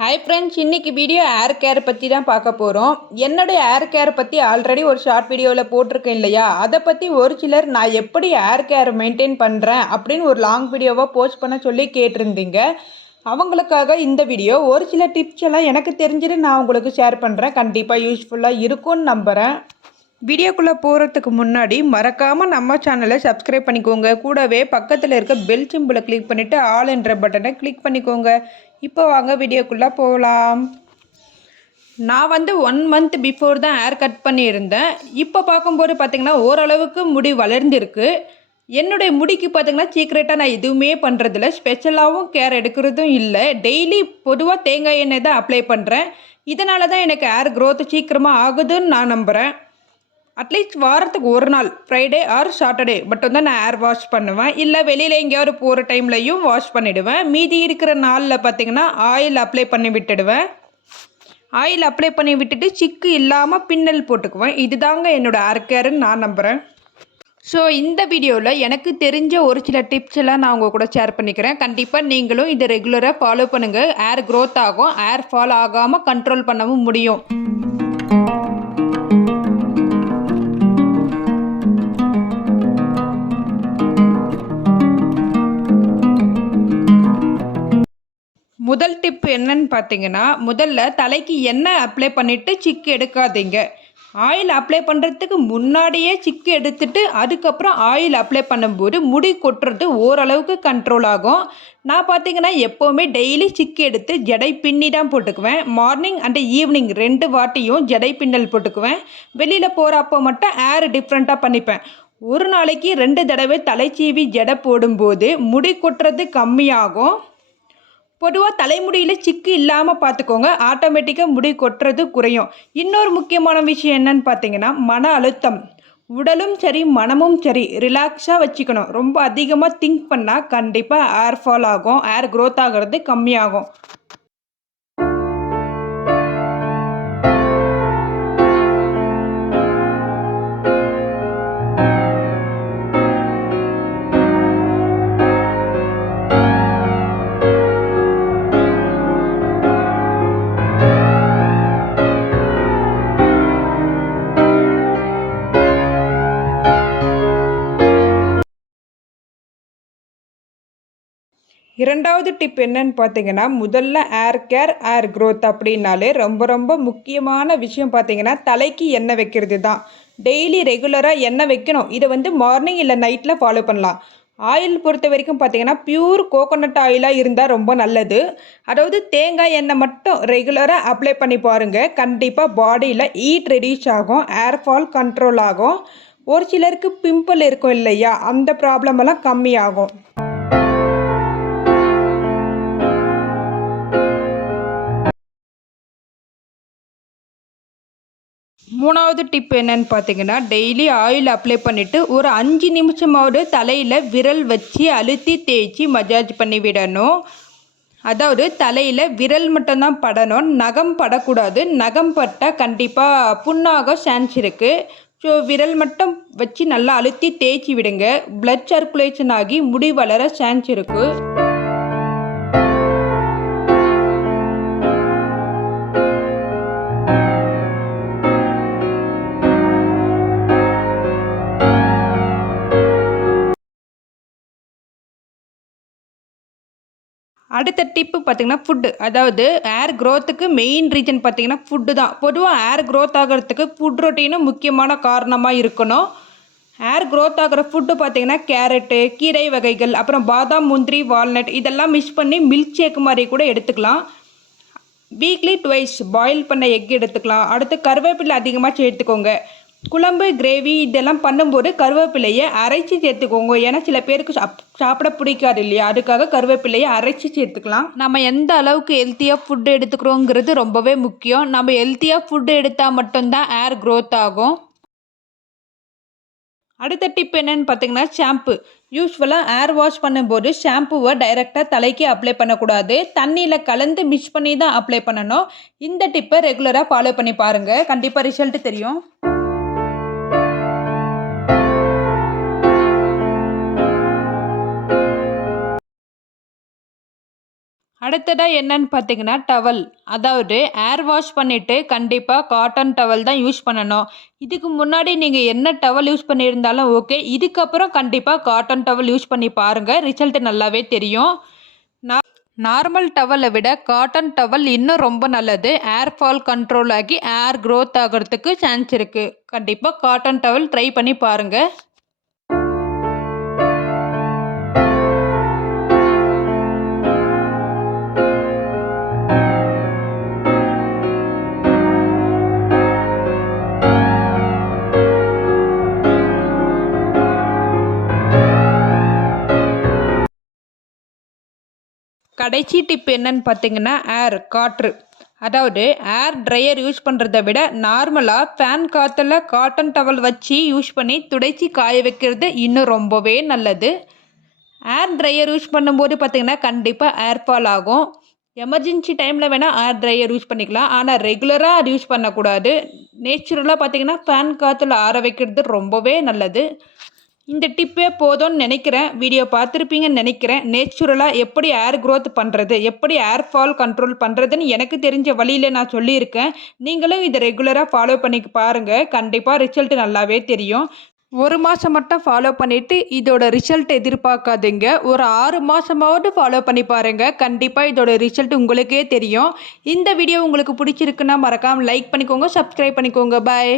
Hi friends, இன்றைக்கி video ஏர் care பற்றி தான் பார்க்க போகிறோம். என்னுடைய ஏர் கேர் பற்றி ஆல்ரெடி ஒரு ஷார்ட் வீடியோவில் போட்டிருக்கேன் இல்லையா, அதை பற்றி ஒரு சிலர் நான் எப்படி ஏர் கேர் மெயின்டைன் பண்ணுறேன் அப்படின்னு ஒரு லாங் வீடியோவாக போஸ்ட் பண்ண சொல்லி கேட்டிருந்தீங்க. அவங்களுக்காக இந்த வீடியோ. ஒரு சில டிப்ஸ் எல்லாம் எனக்கு தெரிஞ்சுட்டு நான் உங்களுக்கு ஷேர் பண்ணுறேன். கண்டிப்பாக யூஸ்ஃபுல்லாக இருக்கும்னு நம்புகிறேன். வீடியோக்குள்ளே போகிறதுக்கு முன்னாடி மறக்காமல் நம்ம சேனலை சப்ஸ்கிரைப் பண்ணிக்கோங்க. கூடவே பக்கத்தில் இருக்க பெல் சிம்பிளை கிளிக் பண்ணிவிட்டு ஆல் என்ற பட்டனை கிளிக் பண்ணிக்கோங்க. இப்போ வாங்க வீடியோக்குள்ளே போகலாம். நான் 1 மந்த் பிஃபோர் தான் ஹேர் கட் பண்ணியிருந்தேன். இப்போ பார்க்கும்போது பார்த்திங்கன்னா ஓரளவுக்கு முடி வளர்ந்துருக்கு. என்னுடைய முடிக்கு பார்த்திங்கன்னா சீக்ரெட்டாக நான் எதுவுமே பண்ணுறதில்ல, ஸ்பெஷலாகவும் கேர் எடுக்கிறதும் இல்லை. டெய்லி பொதுவாக தேங்காய் எண்ணெய் தான் அப்ளை பண்ணுறேன். இதனால தான் எனக்கு ஹேர் க்ரோத் சீக்கிரமாக ஆகுதுன்னு நான் நம்புகிறேன். அட்லீஸ்ட் வாரத்துக்கு ஒரு நாள் ஃப்ரைடே ஆர் சாட்டர்டே மட்டும் தான் நான் ஹேர் வாஷ் பண்ணுவேன். இல்லை வெளியில் எங்கேயாவது போகிற டைம்லையும் வாஷ் பண்ணிவிடுவேன். மீதி இருக்கிற நாளில் பார்த்திங்கன்னா ஆயில் அப்ளை பண்ணி விட்டுடுவேன். ஆயில் அப்ளை பண்ணி விட்டுட்டு சிக்கு இல்லாமல் பின்னல் போட்டுக்குவேன். இதுதாங்க என்னோடய ஹேர் கேருன்னு நான் நம்புகிறேன். ஸோ இந்த வீடியோவில் எனக்கு தெரிஞ்ச ஒரு சில டிப்ஸ் எல்லாம் நான் உங்கள் கூட ஷேர் பண்ணிக்கிறேன். கண்டிப்பாக நீங்களும் இதை ரெகுலராக ஃபாலோ பண்ணுங்கள். ஹேர் க்ரோத் ஆகும், ஹேர் ஃபால் ஆகாமல் கண்ட்ரோல் பண்ணவும் முடியும். முதல் டிப் என்னன்னு பார்த்தீங்கன்னா, முதல்ல தலைக்கு எண்ணெய் அப்ளை பண்ணிவிட்டு சிக்கு எடுக்காதீங்க. ஆயில் அப்ளை பண்ணுறதுக்கு முன்னாடியே சிக்கு எடுத்துட்டு அதுக்கப்புறம் ஆயில் அப்ளை பண்ணும்போது முடி கொட்டுறது ஓரளவுக்கு கண்ட்ரோல் ஆகும். நான் பார்த்தீங்கன்னா எப்போவுமே டெய்லி சிக்கு எடுத்து ஜடை பின்னி தான் போட்டுக்குவேன். மார்னிங் அண்ட் ஈவினிங் 2 வாட்டியும் ஜடை பின்னல் போட்டுக்குவேன். வெளியில் போகிறப்போ மட்டும் ஹேர் டிஃப்ரெண்ட்டாக பண்ணிப்பேன். ஒரு நாளைக்கு 2 தடவை தலைச்சீவி ஜடை போடும்போது முடி கொட்டுறது கம்மியாகும். பொதுவாக தலைமுடியில் சிக்கு இல்லாமல் பார்த்துக்கோங்க. ஆட்டோமேட்டிக்காக முடி கொட்டுறது குறையும். இன்னொரு முக்கியமான விஷயம் என்னன்னு பார்த்தீங்கன்னா, மன அழுத்தம். உடலும் சரி மனமும் சரி ரிலாக்ஸாக வச்சுக்கணும். ரொம்ப அதிகமாக திங்க் பண்ணால் கண்டிப்பாக ஹேர் ஃபால் ஆகும், ஹேர் க்ரோத் ஆகிறது கம்மியாகும். இரண்டாவது டிப் என்னன்னு பார்த்தீங்கன்னா, முதல்ல ஹேர் கேர், ஹேர் க்ரோத் அப்படின்னாலே ரொம்ப முக்கியமான விஷயம் பார்த்தீங்கன்னா, தலைக்கு எண்ணெய் வைக்கிறது தான். டெய்லி ரெகுலராக எண்ணெய் வைக்கணும். இதை மார்னிங் இல்லை நைட்டில் ஃபாலோ பண்ணலாம். ஆயில் பொறுத்த வரைக்கும் பார்த்தீங்கன்னா, பியூர் கோகோனட் ஆயிலாக இருந்தால் ரொம்ப நல்லது. அதாவது தேங்காய் எண்ணெய் மட்டும் ரெகுலராக அப்ளை பண்ணி பாருங்கள். கண்டிப்பாக பாடியில் ஹீட் ரெடியூஸ் ஆகும், ஹேர் ஃபால் கண்ட்ரோல் ஆகும். ஒரு சிலருக்கு பிம்பிள் இருக்கும் இல்லையா, அந்த ப்ராப்ளமெல்லாம் கம்மியாகும். மூணாவது டிப் என்னன்னு பார்த்தீங்கன்னா, டெய்லி ஆயில் அப்ளை பண்ணிவிட்டு ஒரு 5 நிமிஷமாவது தலையில் விரல் வச்சு அழுத்தி தேய்ச்சி மசாஜ் பண்ணி விடணும். அதாவது தலையில் விரல் மட்டும்தான் படணும், நகம் படக்கூடாது. நகம் பட்டால் கண்டிப்பாக புண்ணாக சான்ஸ் இருக்குது. ஸோ விரல் மட்டும் வச்சு நல்லா அழுத்தி தேய்ச்சி விடுங்க. பிளட் சர்க்குலேஷன் ஆகி முடி வளர சான்ஸ் இருக்குது. அடுத்த டிப்பு பார்த்திங்கன்னா ஃபுட்டு. அதாவது ஹேர் க்ரோத்துக்கு மெயின் ரீசன் பார்த்திங்கன்னா ஃபுட்டு தான். பொதுவாக ஹேர் க்ரோத் ஆகிறதுக்கு ஃபுட் ரொட்டீனும் முக்கியமான காரணமாக இருக்கணும். ஹேர் க்ரோத் ஆகிற ஃபுட்டு பார்த்திங்கன்னா கேரட்டு, கீரை வகைகள், அப்புறம் பாதாம், முந்திரி, வால்நட் இதெல்லாம் மிக்ஸ் பண்ணி மில்க் ஷேக் மாதிரி கூட எடுத்துக்கலாம். வீக்லி ட்வைஸ் பாயில் பண்ண எக் எடுத்துக்கலாம். அடுத்து கருவேப்பிலை அதிகமாக சேர்த்துக்கோங்க. குழம்பு, கிரேவி இதெல்லாம் பண்ணும்போது கருவேப்பிலையை அரைச்சி சேர்த்துக்கோங்க. ஏன்னா சில பேருக்கு சாப்பிட பிடிக்காது இல்லையா, அதுக்காக கருவேப்பிலையை அரைச்சி சேர்த்துக்கலாம். நம்ம எந்த அளவுக்கு ஹெல்த்தியாக ஃபுட்டு எடுத்துக்கிறோங்கிறது ரொம்பவே முக்கியம். நம்ம ஹெல்த்தியாக ஃபுட்டு எடுத்தால் மட்டும்தான் ஹேர் க்ரோத் ஆகும். அடுத்த டிப் என்னன்னு பார்த்தீங்கன்னா, ஷாம்பு. யூஸ்வலாக ஹேர் வாஷ் பண்ணும்போது ஷாம்புவை டைரெக்டாக தலைக்கு அப்ளை பண்ணக்கூடாது. தண்ணியில் கலந்து மிக்ஸ் பண்ணி தான் அப்ளை பண்ணணும். இந்த டிப்பை ரெகுலராக ஃபாலோ பண்ணி பாருங்கள், கண்டிப்பாக ரிசல்ட் தெரியும். அடுத்ததாக என்னன்னு பார்த்தீங்கன்னா டவல். அதாவது ஏர் வாஷ் பண்ணிவிட்டு கண்டிப்பாக காட்டன் டவல் தான் யூஸ் பண்ணணும். இதுக்கு முன்னாடி நீங்கள் என்ன டவல் யூஸ் பண்ணியிருந்தாலும் ஓகே. இதுக்கப்புறம் கண்டிப்பாக காட்டன் டவல் யூஸ் பண்ணி பாருங்கள். ரிசல்ட் நல்லாவே தெரியும். நார்மல் டவலை விட காட்டன் டவல் இன்னும் ரொம்ப நல்லது. ஏர் ஃபால் கண்ட்ரோல் ஆகி ஏர் க்ரோத் ஆகிறதுக்கு சான்ஸ் இருக்குது. கண்டிப்பாக காட்டன் டவல் ட்ரை பண்ணி பாருங்கள். கடைசி டிப் என்னன்னு பார்த்தீங்கன்னா காற்று. அதாவது ஏர் ட்ரையர் யூஸ் பண்ணுறத விட நார்மலாக ஃபேன் காற்றுல காட்டன் டவல் வச்சு யூஸ் பண்ணி துடைச்சி காய வைக்கிறது இன்னும் ரொம்பவே நல்லது. ஏர் ட்ரையர் யூஸ் பண்ணும்போது பார்த்திங்கன்னா கண்டிப்பாக ஏர் ஃபால் ஆகும். எமர்ஜென்சி டைமில் வேணால் ஏர் ட்ரையர் யூஸ் பண்ணிக்கலாம். ஆனால் ரெகுலராக அது யூஸ் பண்ணக்கூடாது. நேச்சுரலாக பார்த்திங்கன்னா ஃபேன் காற்றுல ஆற வைக்கிறது ரொம்பவே நல்லது. இந்த டிப்பே போதும்னு நினைக்கிறேன். வீடியோ பார்த்துருப்பீங்கன்னு நினைக்கிறேன். நேச்சுரலாக எப்படி ஏர் க்ரோத் பண்ணுறது, எப்படி ஏர் ஃபால் கண்ட்ரோல் பண்ணுறதுன்னு எனக்கு தெரிஞ்ச வழியில் நான் சொல்லியிருக்கேன். நீங்களும் இதை ரெகுலராக ஃபாலோ பண்ணி பாருங்கள். கண்டிப்பாக ரிசல்ட் நல்லாவே தெரியும். 1 மாதம் மட்டும் ஃபாலோ பண்ணிவிட்டு இதோட ரிசல்ட் எதிர்பார்க்காதீங்க. ஒரு 6 மாதமாவது ஃபாலோ பண்ணி பாருங்கள். கண்டிப்பாக இதோட ரிசல்ட் உங்களுக்கே தெரியும். இந்த வீடியோ உங்களுக்கு பிடிச்சிருக்குன்னா மறக்காமல் லைக் பண்ணிக்கோங்க, சப்ஸ்கிரைப் பண்ணிக்கோங்க. பாய்.